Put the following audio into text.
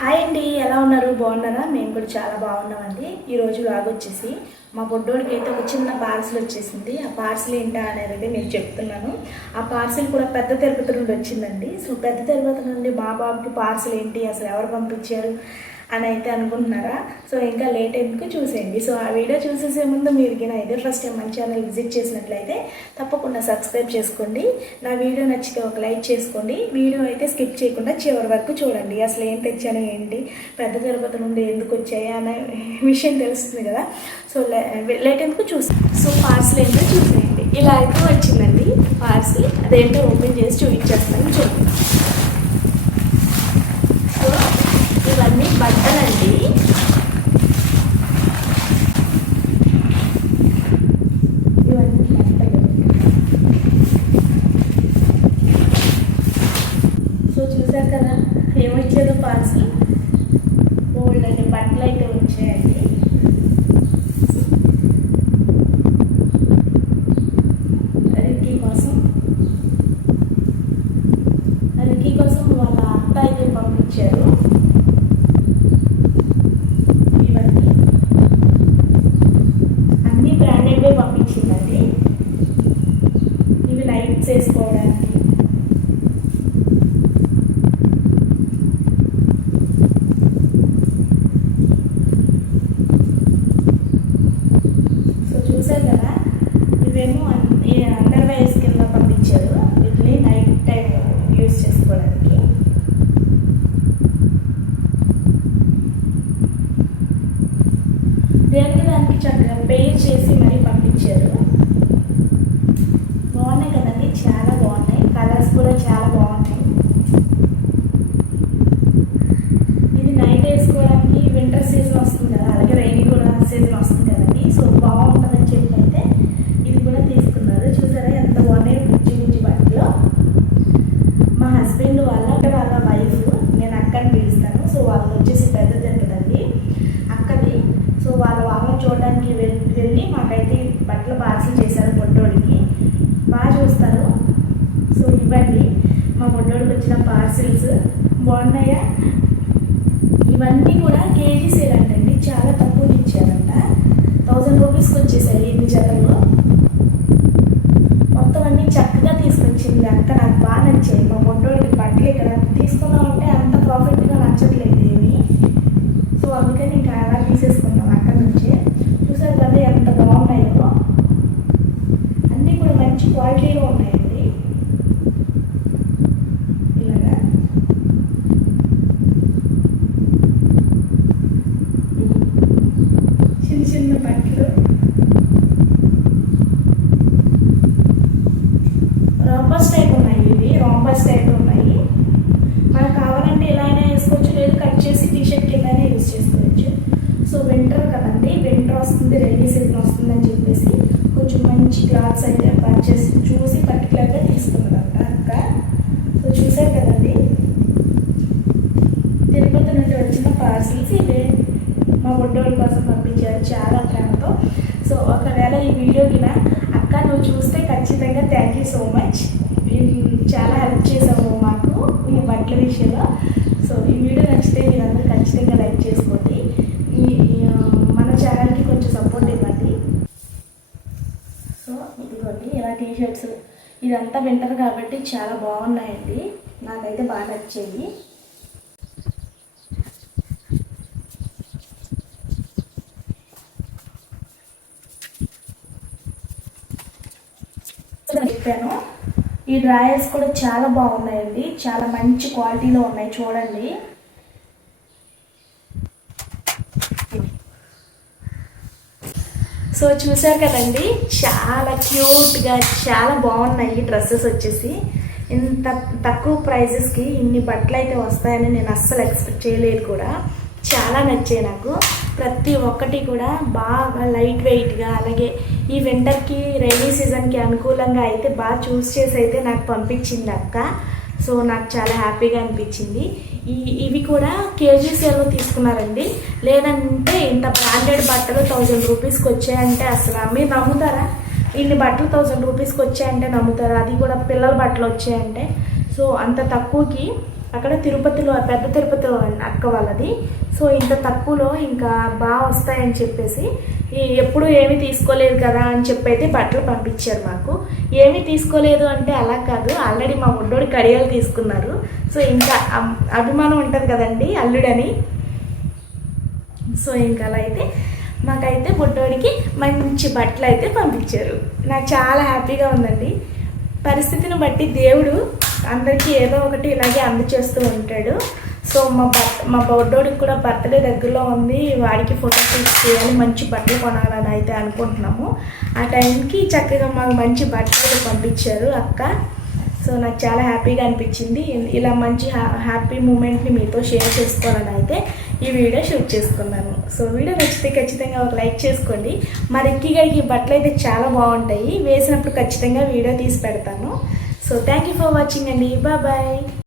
Hi అండి ఎలా ఉన్నారు? బాగున్నారా? మేము కూడా చాలా బాగున్నామండి. ఈరోజు లాగ్ వచ్చేసి మా బొడ్డోడికి అయితే ఒక చిన్న పార్సిల్ వచ్చేసింది. ఆ పార్సిల్ ఏంటా అనేది నేను చెప్తున్నాను. ఆ పార్సిల్ కూడా పెద్ద తిరుపతి నుండి వచ్చిందండి. సో పెద్ద తిరుపతి నుండి మా బాబుకి పార్సిల్ ఏంటి? అసలు ఎవరు పంపించారు? అని అయితే అనుకుంటున్నారా? సో ఇంకా లేట్ ఎందుకు చూసేయండి. సో ఆ వీడియో చూసేసే ముందు మీరు గిన ఇదే ఫస్ట్ టైం మన ఛానల్ విజిట్ చేసినట్లయితే తప్పకుండా సబ్స్క్రైబ్ చేసుకోండి. నా వీడియో నచ్చితే ఒక లైక్ చేసుకోండి. వీడియో అయితే స్కిప్ చేయకుండా చివరి వరకు చూడండి. అసలు ఏం తెచ్చాను ఏంటి పెద్ద తిరుపతి నుండి ఎందుకు వచ్చాయి అనే విషయం తెలుస్తుంది కదా. సో లేట్ ఎందుకు చూసి? సో పార్సల్ ఏంటో చూసేయండి. ఇలా అయితే వచ్చిందండి. పార్సల్ అదేంటో ఓపెన్ చేసి చూపించేస్తాను చూడండి సో ఇవన్నీ బట్టలండి ఇవన్నీ బట్టలు సో చూసారు కదా ఏమొచ్చేదో పార్సల్ ఓల్డ్ అండి బట్టలు అయితే వచ్చాయండి రిక్కీ కోసం రిక్కీ కోసం వాళ్ళ అత్త అయితే పంపించారు ఇవన్నీ అన్ని బ్రాండెడ్వే పంపించిందండి ఇవి లైట్స్ వేసుకోవడానికి సో చూసారు కదా ఇవేమో అండర్ వైస్ కింద పంపించారు వీటిని నైట్ టైం యూస్ చేసుకోవడానికి దేనికి దానికి చక్కగా పేర్ చేసి మరీ పంపించారు బాగున్నాయి కదండి చాలా బాగున్నాయి కలర్స్ కూడా చాలా బాగున్నాయి ఇది నైట్ వేసుకోవడానికి వింటర్ సీజన్ వస్తుంది కదా అలాగే రైనీ కూడా సీజన్ వస్తుంది కదండి సో బాగుంటుందని చెప్పి అయితే ఇది కూడా తీసుకున్నారు చూసారా ఎంత బాగున్నాయి బుజ్జి బుజ్జి బట్టలు మా హస్బెండ్ వాళ్ళ అంటే వాళ్ళ వైఫ్ నేను అక్కని పిలుస్తాను సో వాళ్ళు వచ్చేసి పెద్ద తిరుపతి అక్కది సో వాళ్ళ వాళ్ళని చూడడానికి వెళ్- వెళ్ళి మాకైతే బట్టలు పార్సల్ చేశారు పొట్టోడికి బాగా చూస్తారు సో ఇవ్వండి. మా మొన్నోడికి వచ్చిన పార్సిల్స్ బాగున్నాయా? ఇవన్నీ కూడా కేజీ సేల్ అంటండి. చాలా తక్కువ ఇచ్చారంట. థౌజండ్ రూపీస్కి వచ్చేసాయి ఎన్ని జతల్లో మొత్తం అన్ని చక్కగా తీసుకొచ్చింది అక్క నాకు బాగా నచ్చాయి మా బొడ్డోడికి బట్టలు ఇక్కడ తీసుకుందామంటే అంత ప్రాఫిట్గా నచ్చట్లేదు ఏమి సో అందుకని ఇంకా అలా తీసేసుకున్నాం అక్కడ నుంచి చూసారు కదా ఎంత బాగున్నాయో అన్నీ కూడా మంచి క్వాలిటీలో ఉన్నాయండి ఇలాగా చిన్న చిన్న బట్టలు రాంబర్స్ టైప్ ఉన్నాయి ఇవి టైప్ ఉన్నాయి. మనకు కావాలంటే ఎలా అయినా వేసుకోవచ్చు లేదు కట్ చేసి టీ షర్ట్ కిందనే యూజ్ చేసుకోవచ్చు. సో వింటర్ కదండి వింటర్ వస్తుంది రైనీ సీజన్ వస్తుంది అని చెప్పేసి కొంచెం మంచి క్లాత్స్ అయితే పర్చేస్ చూసి పర్టికులర్గా తీసుకున్నాను అక్క. సో చూసారు కదండి? తిరుపతి నుండి వచ్చిన పార్సిల్స్ ఇవే మా బొడ్డోళ్ళ కోసం పంపించారు చాలా ప్రేమతో. సో ఒకవేళ ఈ వీడియో కింద అక్క నువ్వు చూస్తే ఖచ్చితంగా థ్యాంక్ యూ సో మచ్ చాలా హెల్ప్ చేసావు మాకు ఈ బట్టల విషయంలో. సో ఈ వీడియో నచ్చితే మీరందరూ ఖచ్చితంగా లైక్ చేసుకోండి. ఈ మన ఛానల్కి కొంచెం సపోర్ట్ ఇవ్వండి. సో ఇదిగోండి ఇలా టీ షర్ట్స్ ఇదంతా వింటర్ కాబట్టి చాలా బాగున్నాయండి. నాకైతే బాగా నచ్చాయి. చెప్పాను. ఈ డ్రాయర్స్ కూడా చాలా బాగున్నాయండి. చాలా మంచి క్వాలిటీలో ఉన్నాయి. చూడండి. సో చూసారు కదండి చాలా క్యూట్గా చాలా బాగున్నాయి డ్రెస్సెస్ వచ్చేసి. ఇంత తక్కువ ప్రైజెస్కి ఇన్ని బట్టలు అయితే వస్తాయని నేను అస్సలు ఎక్స్పెక్ట్ చేయలేదు కూడా. చాలా నచ్చాయి నాకు. ప్రతి ఒక్కటి కూడా బాగా లైట్ వెయిట్గా అలాగే ఈ వింటర్కి రైనీ సీజన్కి అనుకూలంగా అయితే బాగా చూస్ చేసి అయితే నాకు పంపించింది అక్క. సో నాకు చాలా హ్యాపీగా అనిపించింది. ఈ ఇవి కూడా కేజీ సేల్లో తీసుకున్నారండి. లేదంటే ఇంత బ్రాండెడ్ బట్టలు థౌజండ్ రూపీస్కి వచ్చాయంటే అసలు మీరు నమ్ముతారా? ఇన్ని బట్టలు థౌజండ్ రూపీస్కి వచ్చాయంటే నమ్ముతారా? అది కూడా పిల్లల బట్టలు వచ్చాయంటే. సో అంత తక్కువకి అక్కడ తిరుపతిలో పెద్ద తిరుపతిలో అక్క వాళ్ళది. సో ఇంత తక్కువలో ఇంకా బాగా వస్తాయని చెప్పేసి ఎప్పుడు ఏమీ తీసుకోలేదు కదా అని చెప్పి అయితే బట్టలు పంపించారు మాకు. ఏమీ తీసుకోలేదు అంటే అలా కాదు. ఆల్రెడీ మా ముడ్డోడి కడియాలు తీసుకున్నారు. సో ఇంకా అభిమానం ఉంటుంది కదండి అల్లుడని. సో ఇంకా అలా అయితే మాకైతే బుడ్డోడికి మంచి బట్టలు అయితే పంపించారు. నాకు చాలా హ్యాపీగా ఉందండి. పరిస్థితిని బట్టి దేవుడు అందరికీ ఏదో ఒకటి ఇలాగే అందచేస్తూ ఉంటాడు. సో మా బర్త్ మా బొడ్డోడికి కూడా బర్త్డే దగ్గరలో ఉంది. వాడికి ఫోటో షూట్ చేయాలి మంచి బట్టలు కొనాలని అయితే అనుకుంటున్నాము. ఆ టైంకి చక్కగా మాకు మంచి బట్టలు అయితే పంపించారు అక్క. సో నాకు చాలా హ్యాపీగా అనిపించింది. ఇలా మంచి హ్యా- హ్యాపీ మూమెంట్ని మీతో షేర్ చేసుకోవాలని అయితే ఈ వీడియో షూట్ చేసుకున్నాను. సో వీడియో నచ్చితే ఖచ్చితంగా ఒక లైక్ చేసుకోండి. మా రెక్కి గారికి ఈ బట్టలు అయితే చాలా బాగుంటాయి. వేసినప్పుడు ఖచ్చితంగా వీడియో తీసి పెడతాను. So thank you for watching అండి బాయ్